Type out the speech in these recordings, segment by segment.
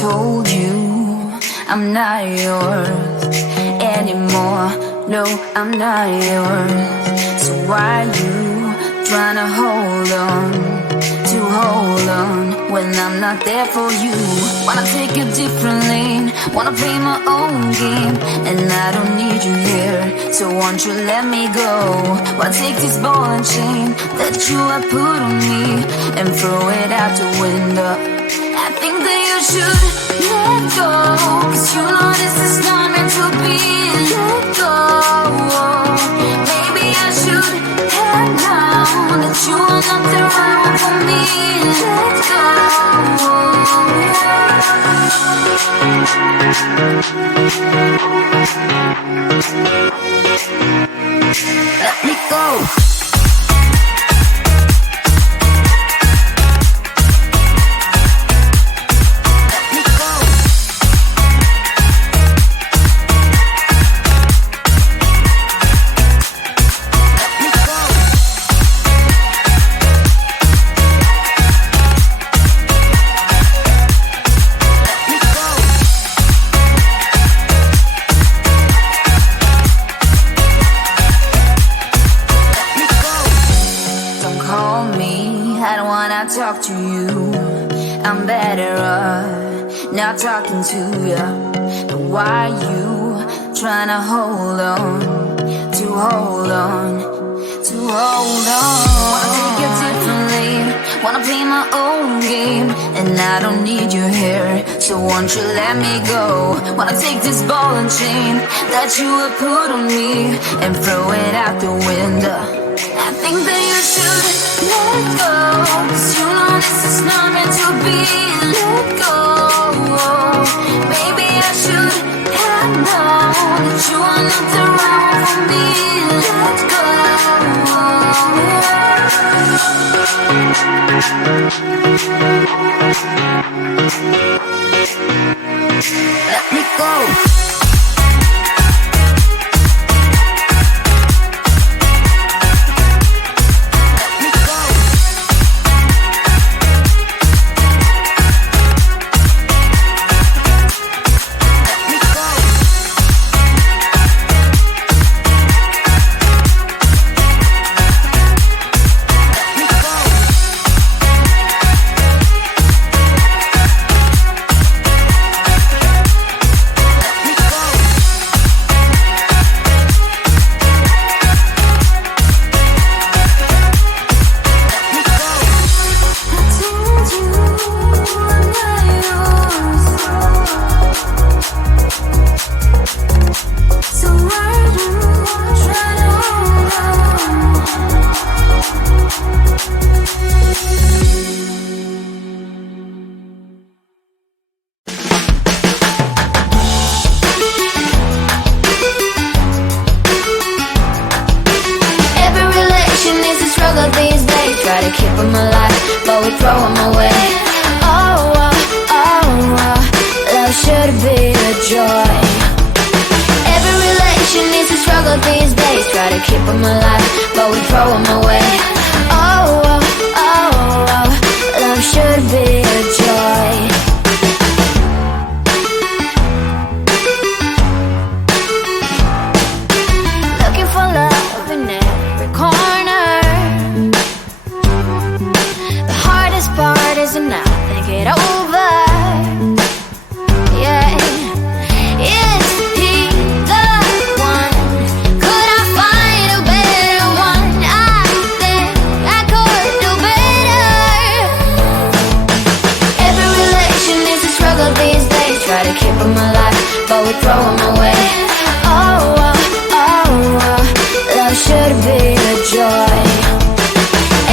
told you I'm not yours anymore. No, I'm not yours. So why you tryna hold on when I'm not there for you? Wanna take a different lane, wanna play my own game, and I don't need you here, so won't you let me go? Wanna take this ball and chain that you have put on me and throw it out the window. I think that you should let go, 'cause you know this is not meant to be. Let go. Maybe I should have known that you are not the right one for me. Let go. Let me go. Talk to you, I'm better off not talking to you. But why you tryna hold on? Wanna take a different lane, wanna play my own game, and I don't need you here, so won't you let me go? Wanna take this ball and chain that you have put on me and throw it out the window. I think that you should let go, 'cause you know this is not meant to be. Let go. Maybe I should have known that you are not the right one for me. Let go. Let me go. These days, try to keep them alive, but we throw them away. Love should be a joy. Every relation needs a struggle these days, try to keep them alive, but we throw them away. Love should be a joy. Looking for love in every corner. Part is enough, think it over. Yeah, is he the one? Could I find a better one? I think I could do better. Every relation is a struggle these days, try to keep them alive, but we throw them away. Love should be a joy.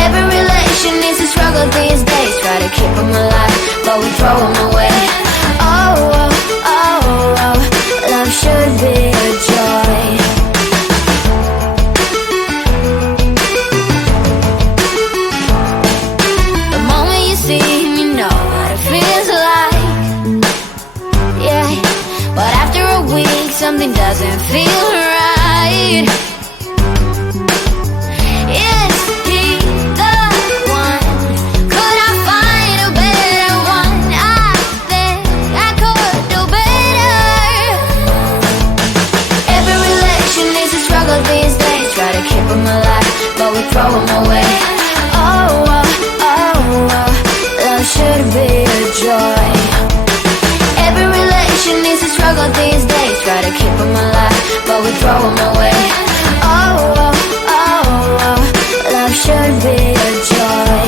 Every relation needs a struggle these days, try to keep them alive, but we throw them away. Love should be a joy. The moment you see him, you know what it feels like. Yeah, but after a week, something doesn't feel right. but we throw them away. Oh, oh, oh, oh, love should be a joy. Every relation is a struggle these days. Try to keep them alive, but we throw them away. Oh, oh, oh, oh, love should be a joy.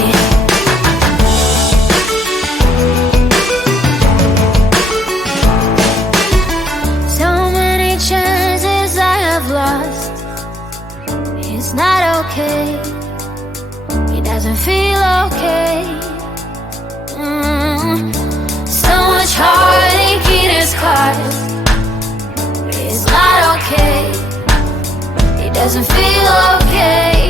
So many chances I have lost. It's not okay. It doesn't feel okay. So much heartache it has caused. It's not okay. It doesn't feel okay.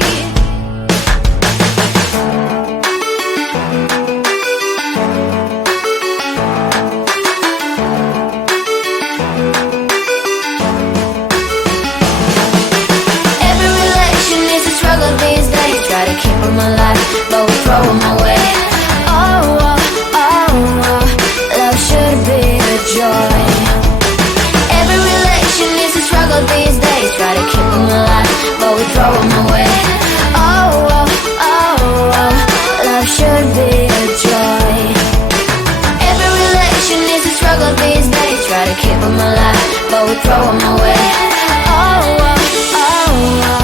Every relation is a struggle these days. Try to keep them alive, but we throw them away. Oh, oh, oh, oh, love should be a joy. Every relation is a struggle these days. Try to keep them alive, but we throw them away. Oh, oh, oh, oh, love should be a joy. Every relation is a struggle these days. Try to keep them alive, but we throw them away. Oh, oh, oh, oh,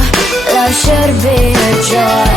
love should be a joy.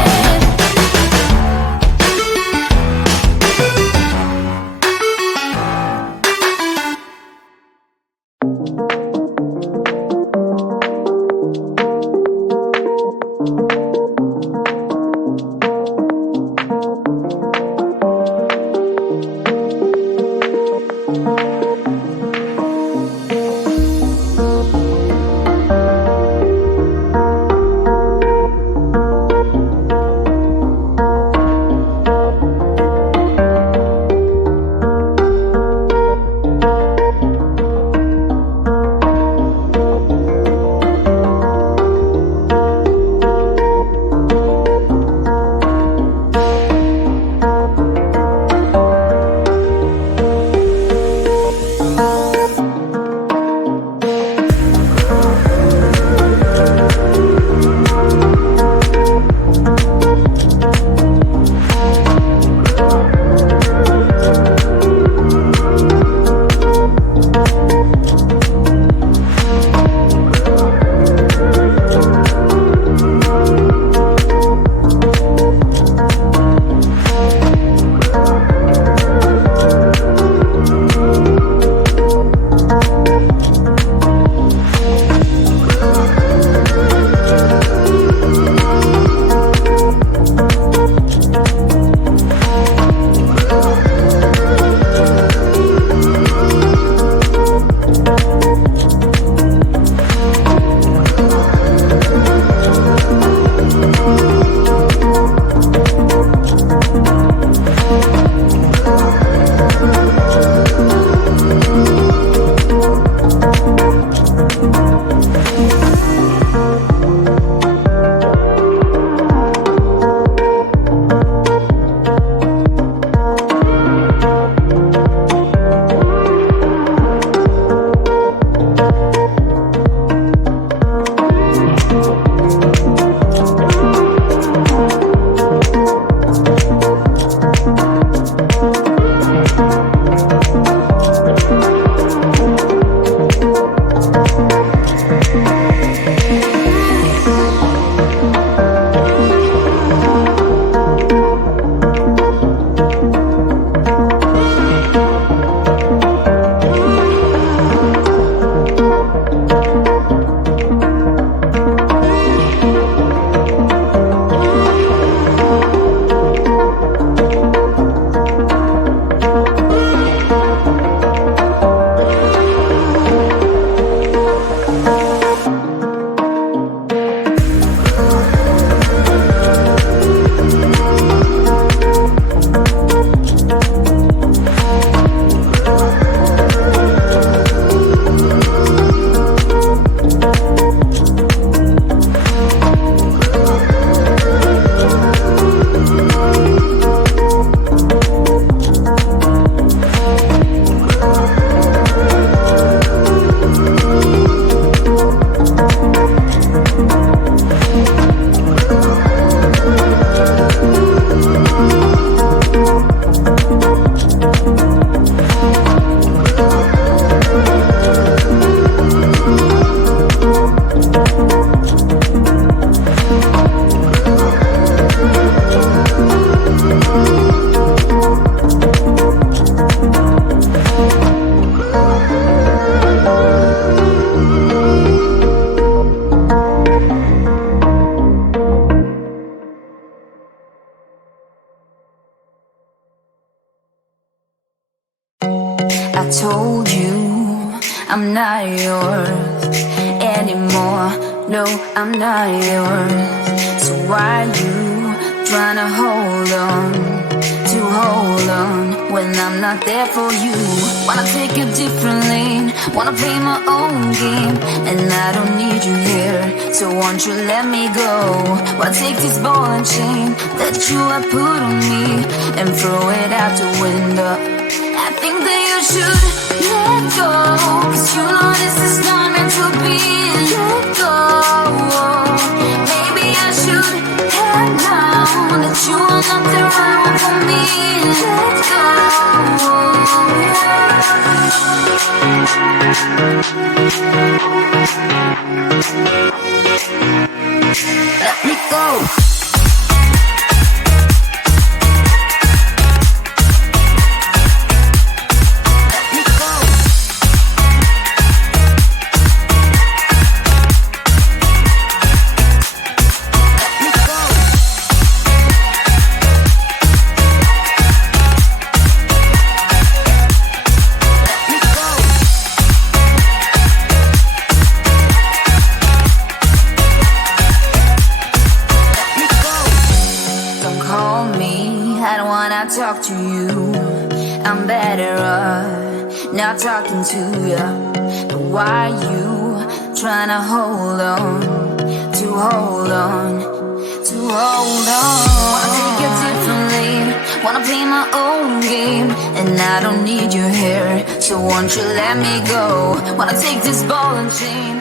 told you I'm not yours anymore. No, I'm not yours. So why you trying to hold on when I'm not there for you? Wanna take a different lane, wanna play my own game, and I don't need you here, so won't you let me go? Wanna take this ball and chain that you have put on me and throw it out the window. I think that you should let go, 'cause you know this is not meant to be. Let go. Maybe I should have known that you are not the right one for me. Let go. Let me go. Talk to you, I'm better off not talking to you. But why you trying to hold on? Wanna take a different lane, wanna play my own game, and I don't need you here, so won't you let me go? Wanna take this ball and chain